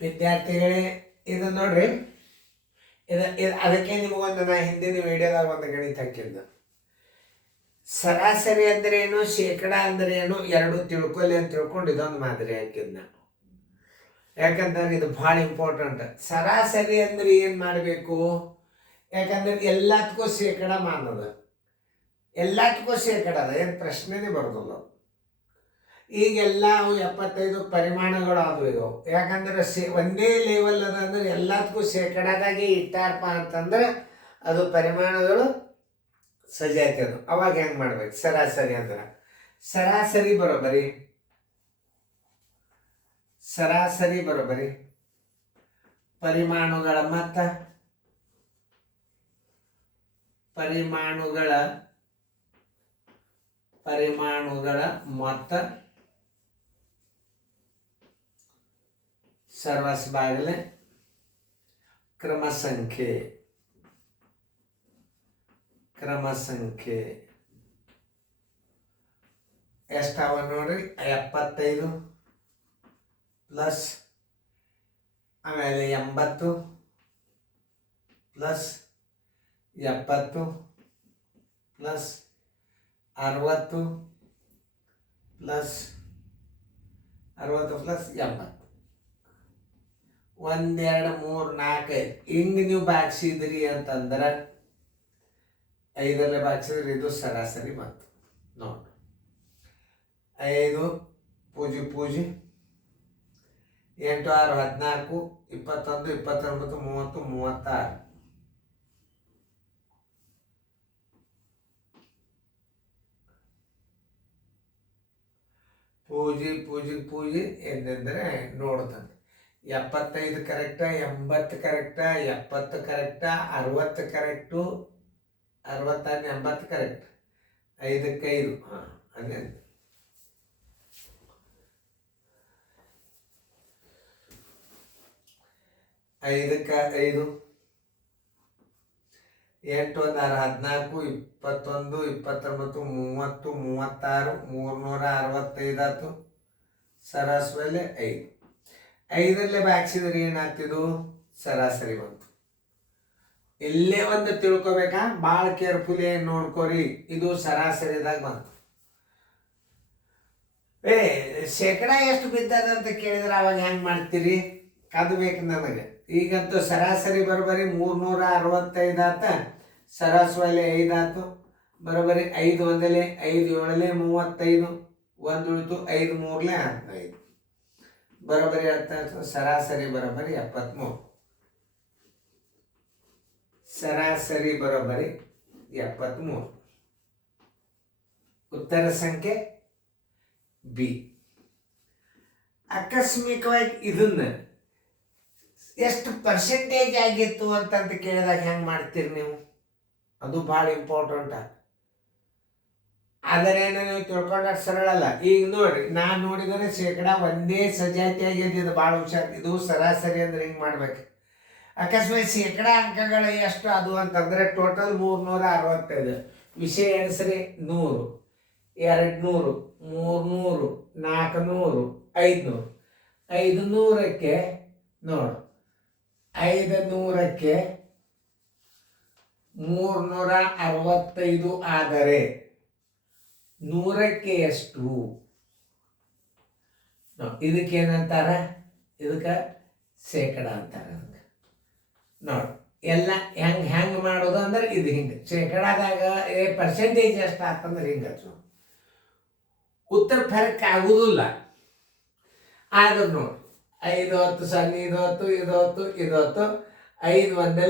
ವಿದ್ಯಾರ್ಥಿಗಳೇ, ಇದು ನೋಡ್ರಿ, ಅದಕ್ಕೆ ನಿಮಗೊಂದು ನಾ ಹಿಂದಿನ ವಿಡಿಯೋದಾಗ ಒಂದು ಗಣಿತ ಹಾಕಿದ್ದು. ಸರಾಸರಿ ಅಂದ್ರೆ ಏನು, ಶೇಕಡ ಅಂದ್ರೆ ಏನು, ಎರಡು ತಿಳ್ಕೊಲಿ ಅಂತ ತಿಳ್ಕೊಂಡು ಇದೊಂದು ಮಾದರಿ ಹಾಕಿದ್ನ. ಯಾಕಂದ್ರೆ ಇದು ಭಾಳ ಇಂಪಾರ್ಟೆಂಟ್. ಸರಾಸರಿ ಅಂದ್ರೆ ಏನು ಮಾಡಬೇಕು, ಯಾಕಂದ್ರೆ ಎಲ್ಲದಕ್ಕೂ ಶೇಕಡ ಮಾನದ, ಎಲ್ಲದಕ್ಕೂ ಶೇಕಡ ಅದ, ಏನು ಪ್ರಶ್ನೆನೇ ಬರೋದಿಲ್ಲ. ಈಗೆಲ್ಲ ಅವು 75 ಪರಿಮಾಣಗಳು ಅದು ಇದು. ಯಾಕಂದ್ರೆ ಒಂದೇ ಲೆವೆಲ್ ಅದ ಅಂದ್ರೆ ಎಲ್ಲದಕ್ಕೂ ಶೇಕಡದಾಗೆ ಇಟ್ಟಾರಪ್ಪ ಅಂತಂದ್ರೆ ಅದು ಪರಿಮಾಣಗಳು ಸಜಾತಿ ಅದು. ಅವಾಗ ಹೆಂಗೆ ಮಾಡ್ಬೇಕು, ಸರಾಸರಿ ಅಂದ್ರೆ ಸರಾಸರಿ ಬರೋಬರಿ, ಸರಾಸರಿ ಬರೋಬರಿ ಪರಿಮಾಣಗಳ ಮೊತ್ತ, ಪರಿಮಾಣಗಳ ಮೊತ್ತ ಸರ್ವಸ್ ಬಾಗಿಲೆ ಕ್ರಮ ಸಂಖ್ಯೆ ಎಷ್ಟಾವ ನೋಡ್ರಿ, 75 ಪ್ಲಸ್ ಆಮೇಲೆ 80 ಪ್ಲಸ್ 70 ಪ್ಲಸ್ 60 ಪ್ಲಸ್ 80 1 2 3 4 5 ಹಿಂಗೆ ನೀವು ಬಾಗಿಸಿದ್ರಿ ಅಂತಂದ್ರೆ 5ರಲ್ಲಿ ಬಾಗಿಸಿದ್ರೆ ಇದು ಸರಾಸರಿ ಬಂತು ನೋಡಿ. 5 ಪೂಜಿ 8 6 14 21 29 30 36 ಪೂಜಿ ಎಂದರೆ ನೋಡ್ತಾನೆ. 75 correct, 80 correct, 70 correct, 60 correct, 60 80 correct, 5ಕ್ಕೆ 5 ಅದೇ 5ಕ್ಕೆ 5, 8 1 6 14 21 29 30 36 365 ಆಯ್ತು. ಸರಾಸರಿ ಮೇಲೆ 5, 5ರಲ್ಲೇ ಬಾಗಿಸಿದ್ರೆ ಏನಾಗ್ತಿದ್ದು ಸರಾಸರಿ ಬಂತು. ಇಲ್ಲೇ ಒಂದು ತಿಳ್ಕೊಬೇಕಾ, ಭಾಳ ಕೇರ್ಫುಲಿ ನೋಡ್ಕೊರಿ. ಇದು ಸರಾಸರಿದಾಗ ಬಂತು. ಶೇಕಡ ಎಷ್ಟು ಬಿದ್ದದಂತ ಕೇಳಿದ್ರೆ ಅವಾಗ ಹೆಂಗೆ ಮಾಡ್ತೀರಿ, ಅದು ಬೇಕು ನನಗೆ. ಈಗಂತೂ ಸರಾಸರಿ ಬರೋಬರಿ 365 ಆತ, ಸರಾಸರಿ 5 ಆಯ್ತು. ಬರೋಬರಿ 5 1 5 7 35, 1 ಉಳಿತು, 5 3 15, ಬರೋಬರಿ ಆಗ್ತಾ ಸರಾಸರಿ ಬರೋಬರಿ 73. ಸರಾಸರಿ ಬರೋಬರಿ 73. ಉತ್ತರ ಸಂಖ್ಯೆ ಬಿ. ಆಕಸ್ಮಿಕವಾಗಿ ಇದನ್ನ ಎಷ್ಟು ಪರ್ಸೆಂಟೇಜ್ ಆಗಿತ್ತು ಅಂತಂತ ಕೇಳಿದಾಗ ಹೆಂಗೆ ಮಾಡ್ತೀರಿ ನೀವು, ಅದು ಭಾಳ ಇಂಪಾರ್ಟೆಂಟ್. ಅದರೇನು ನೀವು ತಿಳ್ಕೊಂಡ್ರೆ ಸರಳ ಅಲ್ಲ. ಈಗ ನೋಡ್ರಿ, ನಾನು ನೋಡಿದರೆ ಶೇಕಡ ಒಂದೇ ಸಜಾತಿ ಆಗಿದೆ, ಇದು ಭಾಳ ಹುಷಾರು. ಇದು ಸರಾಸರಿ ಅಂದ್ರೆ ಹಿಂಗೆ ಮಾಡ್ಬೇಕು. ಅಕಸ್ಮಾತ್ ಶೇಕಡ ಅಂಕಗಳು ಎಷ್ಟು ಅದು ಅಂತಂದರೆ ಟೋಟಲ್ 365. ವಿಷಯ ಎಣಿಸ್ರಿ, 100, 200, 300, 400, 500. 500ಕ್ಕೆ ನೋಡು, 500ಕ್ಕೆ 365 ಆದರೆ 100ಕ್ಕೆ ಎಷ್ಟು? ಇದಕ್ಕೇನಂತಾರ, ಇದಕ್ಕೆ ಶೇಕಡ ಅಂತಾರೆ. ನೋಡಿ ಎಲ್ಲ ಹೆಂಗೆ ಮಾಡೋದು ಅಂದ್ರೆ ಇದು ಹಿಂಗೆ ಶೇಕಡಾದಾಗ ಪರ್ಸೆಂಟೇಜ್ ಎಷ್ಟು ಆಗ್ತಂದ್ರೆ ಹಿಂಗೆ ಉತ್ತರ ಫರಕ್ ಆಗುದಿಲ್ಲ. ಆದ್ರೂ ನೋಡಿ, 5 10 0 ಇದು 10 ಇದು 10 ಇದು 10, 5 1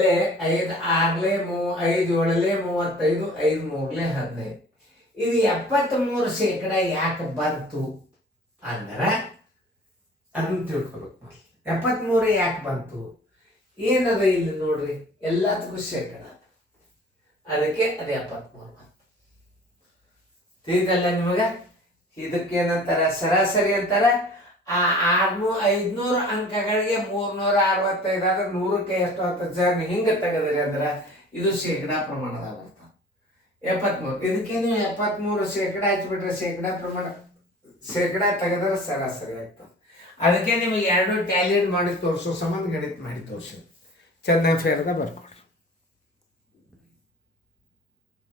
5 6 5 7 35, 5 3 15. ಇದು 73% ಯಾಕೆ ಬಂತು ಅಂದ್ರೆ ಅದನ್ನು ತಿಳ್ಕೊಬೇಕು. 73 ಯಾಕೆ ಬಂತು, ಏನದ ಇಲ್ಲಿ ನೋಡ್ರಿ, ಎಲ್ಲದಕ್ಕೂ ಶೇಕಡ, ಅದಕ್ಕೆ ಅದು 73 ಬಂತು. ತಿಳಿದಲ್ಲ ನಿಮಗೆ? ಇದಕ್ಕೇನಂತಾರೆ, ಸರಾಸರಿ ಅಂತಾರೆ. ಆ 500 ಅಂಕಗಳಿಗೆ 365 ಆದ್ರೆ 100ಕ್ಕೆ ಎಷ್ಟು ಆಗ್ತದೆ ಹಿಂಗೆ ತೆಗೆದ್ರಿ ಅಂದ್ರೆ ಇದು ಶೇಕಡ ಪ್ರಮಾಣದಾಗ ಬರ್ತದೆ 73. ಇದಕ್ಕೆ ನೀವು 73% ಹಚ್ಚಿಬಿಟ್ರೆ ಶೇಕಡ ಪ್ರಮಾಣ, ಶೇಕಡ ತೆಗೆದ್ರೆ ಸರಾಸರಿ ಆಗ್ತದೆ. ಅದಕ್ಕೆ ನಿಮಗೆ ಎರಡು ಟ್ಯಾಲಿಯೇಟ್ ಮಾಡಿ ತೋರಿಸೋ ಸಂಬಂಧ ಗಣಿತ ಮಾಡಿ ತೋರಿಸಿ. ಚೆನ್ನೈ ಫೇರ್ದಾಗ ಬರ್ಕೊಡ್ರಿ.